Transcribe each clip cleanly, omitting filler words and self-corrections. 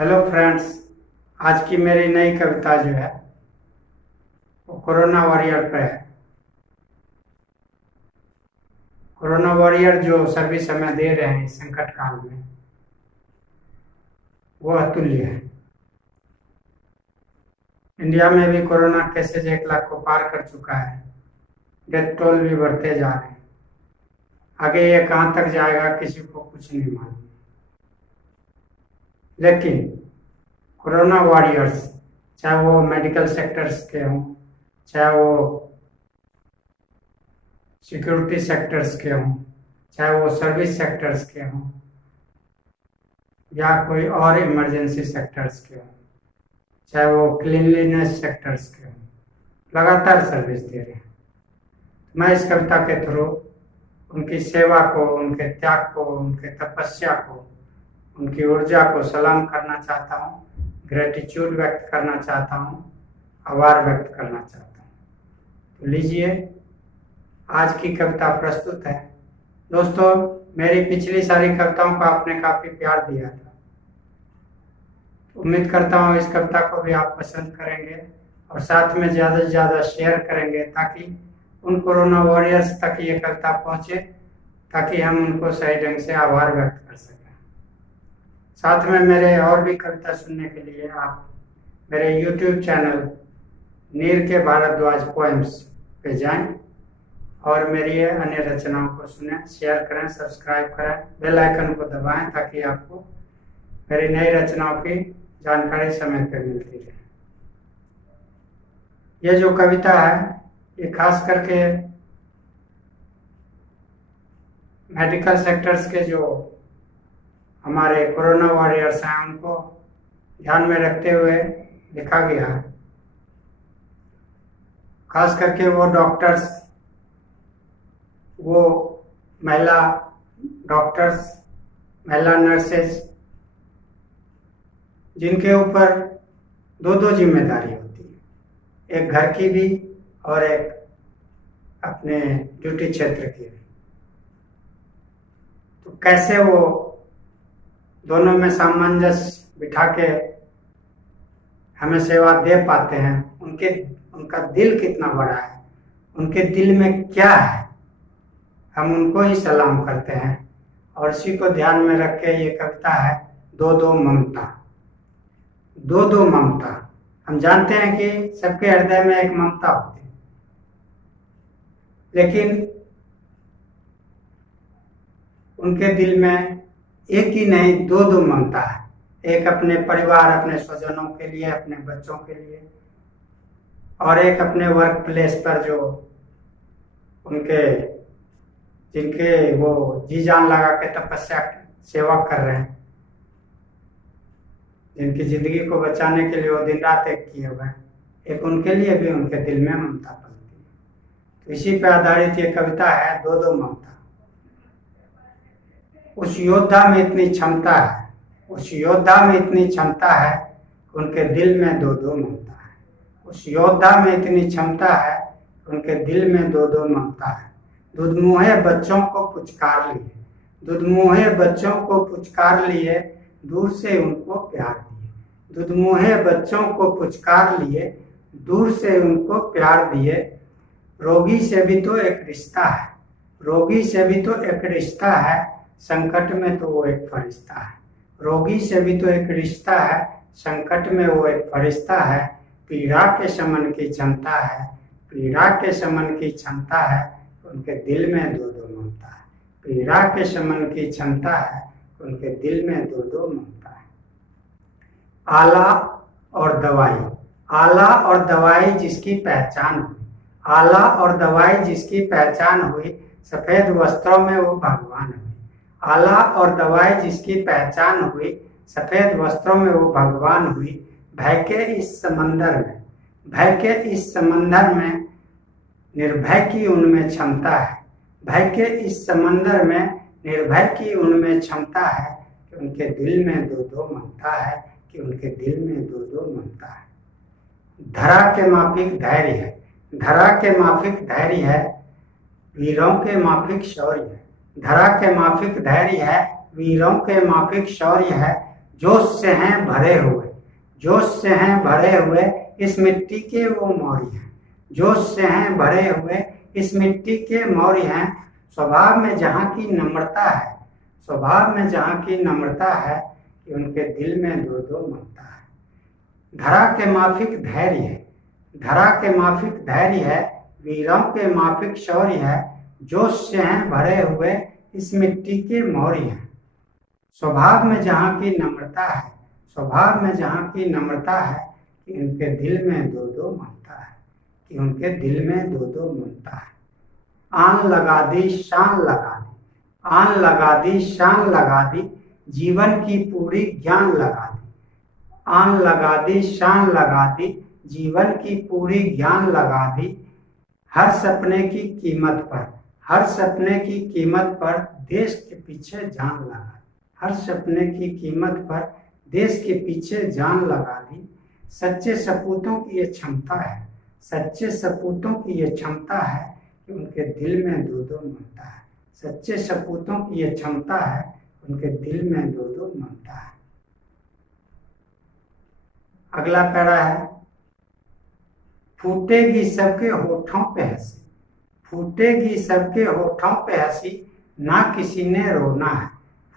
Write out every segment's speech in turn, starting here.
Hello friends, आज की मेरी नई कविता जो है वो कोरोना वॉरियर पर है। कोरोना वॉरियर जो सर्विस हमें दे रहे हैं इस संकट काल में, वो अतुल्य है। इंडिया में भी कोरोना केसेज 1 लाख को पार कर चुका है। डेथ टोल भी बढ़ते जा रहे हैं। आगे ये कहाँ तक जाएगा किसी को कुछ नहीं मालूम। लेकिन कोरोना वॉरियर्स, चाहे वो मेडिकल सेक्टर्स के हों, चाहे वो सिक्योरिटी सेक्टर्स के हों, चाहे वो सर्विस सेक्टर्स के हों, या कोई और इमरजेंसी सेक्टर्स के हों, चाहे वो क्लीनलीनेस सेक्टर्स के हों, लगातार सर्विस दे रहे हैं। मैं इस कविता के थ्रू उनकी सेवा को, उनके त्याग को, उनके तपस्या को, उनकी ऊर्जा को सलाम करना चाहता हूँ, ग्रेटिट्यूड व्यक्त करना चाहता हूँ, आभार व्यक्त करना चाहता हूँ। तो लीजिए, आज की कविता प्रस्तुत है। दोस्तों, मेरी पिछली सारी कविताओं को आपने काफी प्यार दिया था। उम्मीद करता हूँ इस कविता को भी आप पसंद करेंगे और साथ में ज़्यादा से ज़्यादा शेयर करेंगे, ताकि उन कोरोना वॉरियर्स तक ये कविता पहुँचे, ताकि हम उनको सही ढंग से आभार व्यक्त कर सकें। साथ में मेरे और भी कविता सुनने के लिए आप मेरे YouTube चैनल नीर के भारद्वाज पोएम्स पे जाएं और मेरी अन्य रचनाओं को सुनें, शेयर करें, सब्सक्राइब करें, बेल आइकन को दबाएं, ताकि आपको मेरी नई रचनाओं की जानकारी समय पर मिलती रहे। ये जो कविता है ये खास करके मेडिकल सेक्टर्स के जो हमारे कोरोना वॉरियर्स हैं उनको ध्यान में रखते हुए लिखा गया है। खास करके वो डॉक्टर्स, वो महिला डॉक्टर्स, महिला नर्सेज, जिनके ऊपर दो जिम्मेदारी होती है, एक घर की भी और एक अपने ड्यूटी क्षेत्र की भी। तो कैसे वो दोनों में सामंजस्य बिठा के हमें सेवा दे पाते हैं, उनका दिल कितना बड़ा है, उनके दिल में क्या है, हम उनको ही सलाम करते हैं। और इसी को ध्यान में रख के ये कविता है दो ममता। दो ममता। हम जानते हैं कि सबके हृदय में एक ममता होती है, लेकिन उनके दिल में एक ही नहीं, दो ममता है। एक अपने परिवार, अपने स्वजनों के लिए, अपने बच्चों के लिए, और एक अपने वर्क प्लेस पर जो उनके, जिनके वो जी जान लगा के तपस्या सेवा कर रहे हैं, जिनकी जिंदगी को बचाने के लिए वो दिन रात एक किए हुए हैं, एक उनके लिए भी उनके दिल में ममता पलती है। तो इसी पे आधारित ये कविता है दो ममता। उस योद्धा में इतनी क्षमता है, उस योद्धा में इतनी क्षमता है, उनके दिल में दो ममता है। उस योद्धा में इतनी क्षमता है, उनके दिल में दो ममता है। दुधमुहे बच्चों को पुचकार लिए, दुधमुहे बच्चों को पुचकार लिए, दूर से उनको प्यार दिए। दुधमुहे बच्चों को पुचकार लिए, दूर से उनको प्यार दिए। रोगी से भी तो एक रिश्ता है, रोगी से भी तो एक रिश्ता है, संकट में तो वो एक फरिश्ता है। रोगी से भी तो एक रिश्ता है, संकट में वो एक फरिश्ता है। पीड़ा के शमन की क्षमता है, पीड़ा के शमन की क्षमता है, उनके दिल में दो ममता है। पीड़ा के शमन की क्षमता है, उनके दिल में दो ममता है। आला और दवाई, आला और दवाई जिसकी पहचान हुई, आला और दवाई जिसकी पहचान हुई, सफेद वस्त्रों में वो भगवान हुई। आला और दवाई जिसकी पहचान हुई, सफेद वस्त्रों में वो भगवान हुई। भय के इस समंदर में, भय के इस समंदर में निर्भय की उनमें क्षमता है। भय के इस समंदर में निर्भय की उनमें क्षमता है, कि उनके दिल में दो ममता है, कि उनके दिल में दो ममता है। धरा के माफिक धैर्य है, धरा के माफिक धैर्य है, वीरों के माफिक शौर्य है। धरा के माफिक धैर्य है, वीरों के माफिक शौर्य है। जोश से हैं भरे हुए, जोश से हैं भरे हुए इस मिट्टी के वो मौरी हैं, जोश से हैं भरे हुए इस मिट्टी के मौरी हैं। स्वभाव में जहाँ की नम्रता है, स्वभाव में जहाँ की नम्रता है कि उनके दिल में दो दो ममता है। धरा के माफिक धैर्य है, धरा के माफिक धैर्य है, वीरों के माफिक शौर्य है। जोश से हैं भरे हुए इस मिट्टी के मौरी हैं। स्वभाव में जहाँ की नम्रता है, स्वभाव में जहाँ की नम्रता है कि उनके दिल में दो दो ममता है, कि उनके दिल में दो दो ममता है। आन लगा दी शान लगा दी, आन लगा दी शान लगा दी, जीवन की पूरी ज्ञान लगा दी। आन लगा दी शान लगा दी, जीवन की पूरी ज्ञान लगा दी। हर सपने की कीमत पर, हर सपने की कीमत पर देश के पीछे जान लगा दी। हर सपने की कीमत पर देश के पीछे जान लगा दी। सच्चे सपूतों की ये क्षमता है, सच्चे सपूतों की ये क्षमता है कि उनके दिल में दो दो ममता है। सच्चे सपूतों की ये क्षमता है, उनके दिल में दो दो ममता है। अगला पैरा है, फूटेगी सबके होठों पे हंसी, फूटेगी सबके होठों पे हंसी, ना किसी ने रोना है।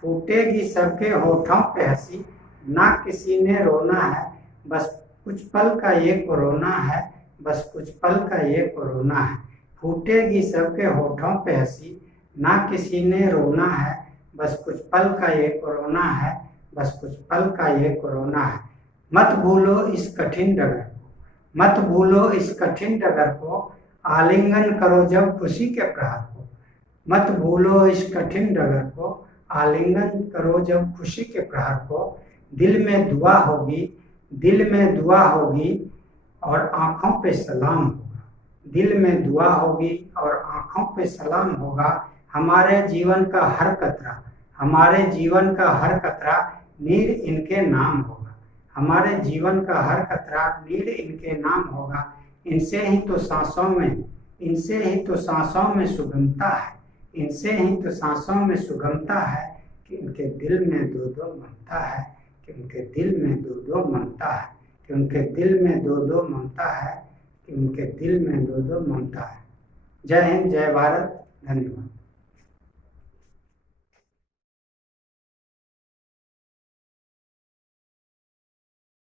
फूटेगी सबके होठों पे हंसी, ना किसी ने रोना है। बस कुछ पल का ये कोरोना है, बस कुछ पल का ये कोरोना है। फूटेगी सबके होठों पे हंसी, ना किसी ने रोना है। बस कुछ पल का ये कोरोना है, बस कुछ पल का ये कोरोना है। मत भूलो इस कठिन डगर को, मत भूलो इस कठिन डगर को, आलिंगन करो जब खुशी के प्रहार को। मत भूलो इस कठिन डगर को, आलिंगन करो जब खुशी के प्रहार को। दिल में दुआ होगी, दिल में दुआ होगी और आंखों पे सलाम होगा। दिल में दुआ होगी और आंखों पे सलाम होगा। हमारे जीवन का हर कतरा, हमारे जीवन का हर कतरा नीर इनके नाम होगा। हमारे जीवन का हर कतरा नीर इनके नाम होगा। इनसे ही तो सांसों में, इनसे ही तो सांसों में सुगमता है, इनसे ही तो सांसों में सुगमता है कि उनके दिल में दो दो ममता है, कि उनके दिल में दो दो ममता है, कि उनके दिल में दो दो ममता है, कि उनके दिल में दो दो ममता है। जय हिंद, जय भारत, धन्यवाद।